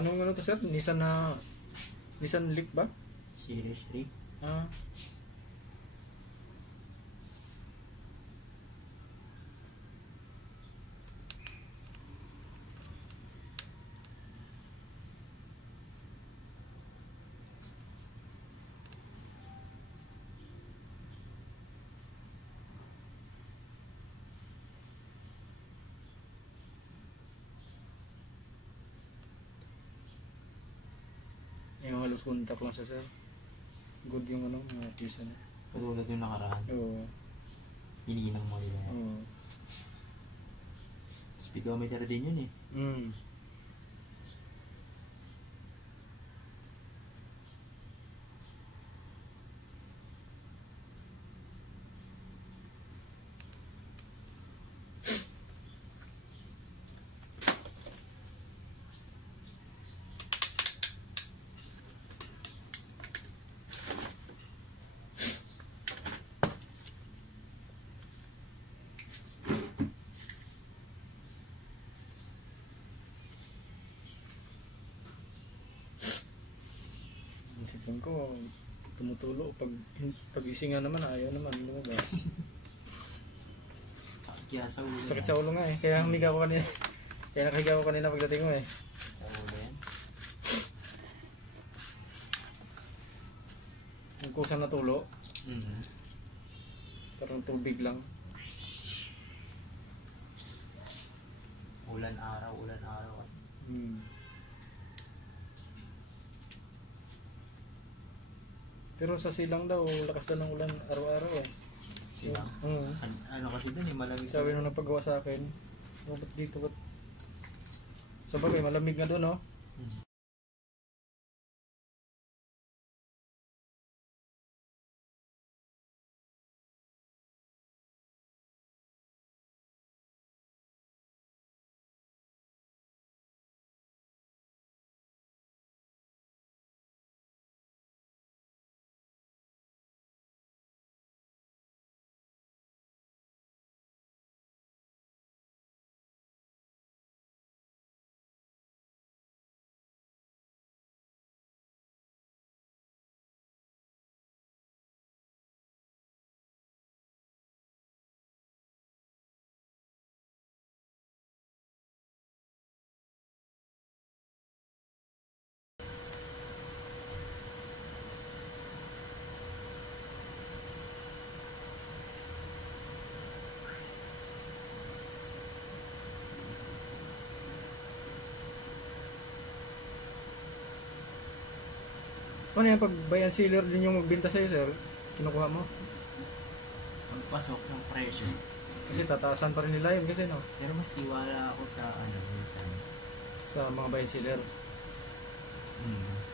Anong ano to sir? Nissan Leaf ba? Series 3. Ah. Yung halos contact lang sa sir. Good yung ano, mga pisa na. Patulad yung nakaraan. Oo. Hininang mo nila yan. Oo. Speedometer din yun eh. Mm. Isipan ko, tumutulo. Pag isinga naman, ayaw naman lumabas. Kaya sa ulo. Sakit sa ulo nga eh. Kaya humiga ko kanina. Kaya nakahiga ko kanina pagdating mo eh. Sa ulo yan. Yung kusang natulo, Mm-hmm. parang tubig lang. Ulan araw kasi. Pero sa silang daw, lakas na ng ulan araw-araw eh. Silang? Ano kasi dun eh, malamig. Sabi nung napagawa sa akin, oh, ba't dito, ba't? So bagay, malamig nga doon, no? Ano yan, pag buy and seller din yung magbenta sa'yo, sir, kinukuha mo? Pagpasok ng presyo. Kasi tataasan pa rin nila yun kasi, no? Pero mas tiwala ako sa minsan. Sa mga buy and seller.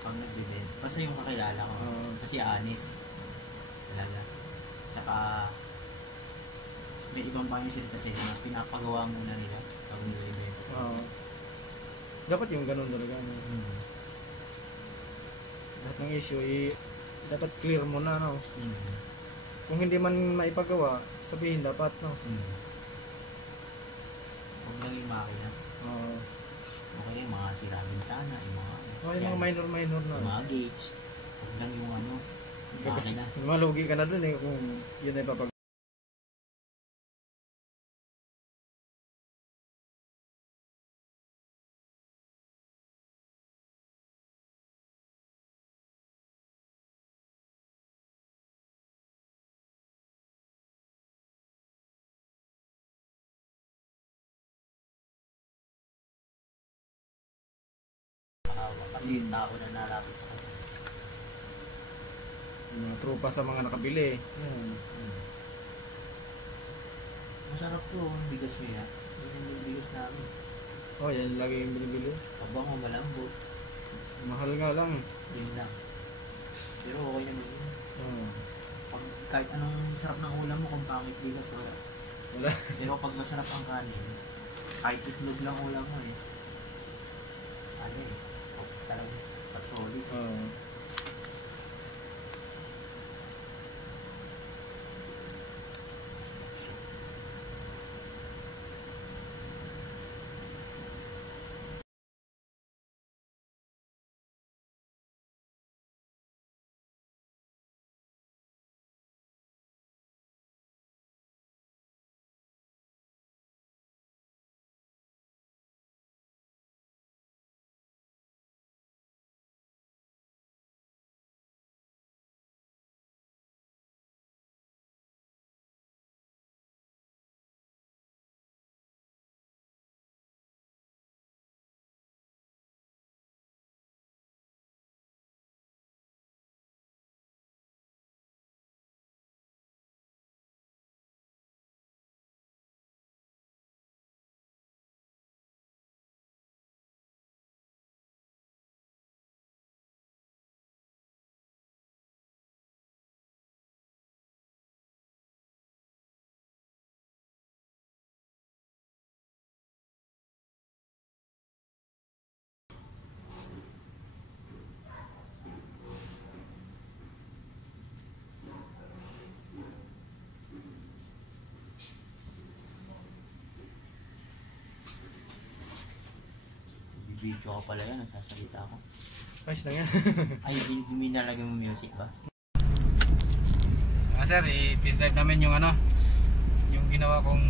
Pag nagbibenta. Basta yung kakilala ko. Kasi honest. Talaga. Tsaka may ibang buy and seller kasi na pinapagawa muna nila pag nilibenta. Dapat yung ganun talaga. Lahat ng issue, dapat clear mo na, no? Kung hindi man maipagawa, sabihin dapat, no? Huwag lang yung makina. Okay, yung mga sira bintana, yung mga... yung mga minor na. Yung mga gauge. Huwag lang yung makina. Malugi ka na dun eh kung yun ay papagawa. Kasi yung tao na nalapit sa kanya. Mga trupa sa mga nakabili. Masarap to, ang bigas niya. Yun yung bigas namin. Yan lagi yung binibili. Pabango, malambot. Mahal nga lang. Yun lang. Pero okay naman yun. Kahit anong sarap ng ulam mo, kung pangit bigas, wala. Pero pag masarap ang kanin, kahit itlog lang ulam mo eh. Talagang solid. Nag-video ka pala yan, nagsasalita ako. Ayos lang yan. Ay, minalagay mo music ba? Sir, i-test drive namin yung ano, yung ginawa kong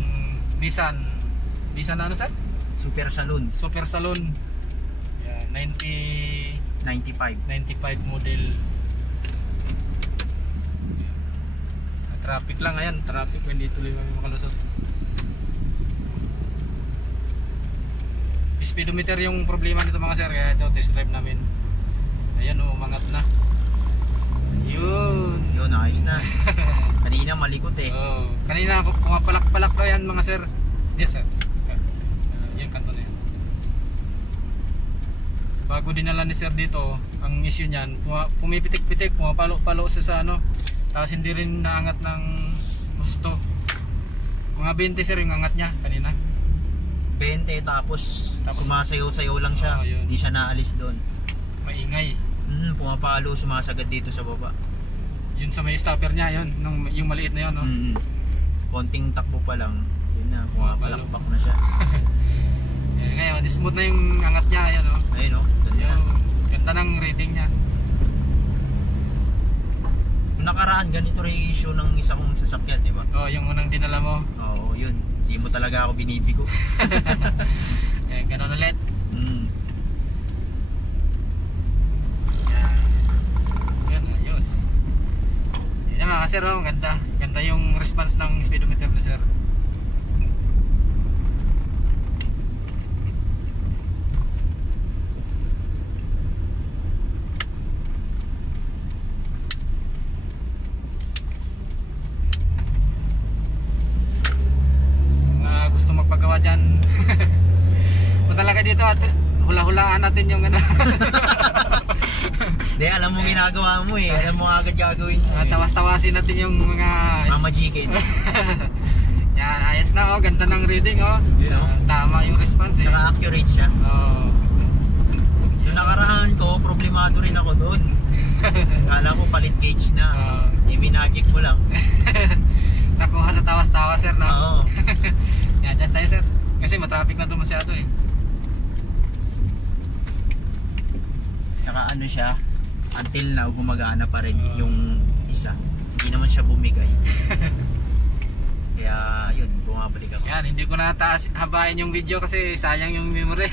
Nissan ano sir? Super Saloon. Super Saloon. Yeah, 95 model. Traffic lang, ayan, traffic, hindi tuloy makalusot. Speedometer yung problema nito mga sir, kaya ito test drive namin. Ayan, umangat na. Yun, ayos na. Kanina malikot eh. Oh, kanina ako pumapalak-palak pa yan mga sir. Yes sir. Yan kanto na yan. Bago dinala ni sir dito, ang issue niyan, pumipitik-pitik, pumapalo-palo sa ano. Tapos hindi rin naangat ng gusto. Mga 20 sir yung angat niya kanina. 20 tapos sumasayaw-sayaw lang siya. Hindi siya naalis doon. Maingay. Pumapalo, sumasagad dito sa baba. Yun sa may stopper niya, yun, yung maliit na yun, no? Konting takbo pa lang, yun na, pumapalakpak na siya. Ngayon, smooth na yung angat niya, yun, no? Ayun, no? Ganda. Ganda ng rating niya. Nakaraan, ganito ratio ng isa kong sasakyan, di ba? Oo, yung unang dinala mo. Oo, yun. Hindi mo talaga ako binibigo. Ganun ulit. Yan, ayos. Yan mga sir, oh, ganda. Ganda yung response ng speedometer na sir. Gusto magpagawa dyan. Punta talaga dito at hula-hulaan natin yung ano. Hindi, alam mo ginagawa mo eh. Alam mo agad gagawin mo. Tawas-tawasin natin yung mga Mama Jikin. Yan, ayos na oh. Ganda ng reading oh. You know? Tama yung response eh. Saka accurate siya. Oh. Yung nakaraan ko, problemado rin ako doon. Kala ko palit gauge na. I-magic mo lang. Nakuha sa tawas-tawas sir, no? Oo. Yan, dyan tayo sir. Kasi matraffic na doon masyado eh. Tsaka ano siya, until now gumagana pa rin yung isa. Hindi naman siya bumigay. Kaya yun, bumabalik ako. Yan, hindi ko na habain yung video kasi sayang yung memory.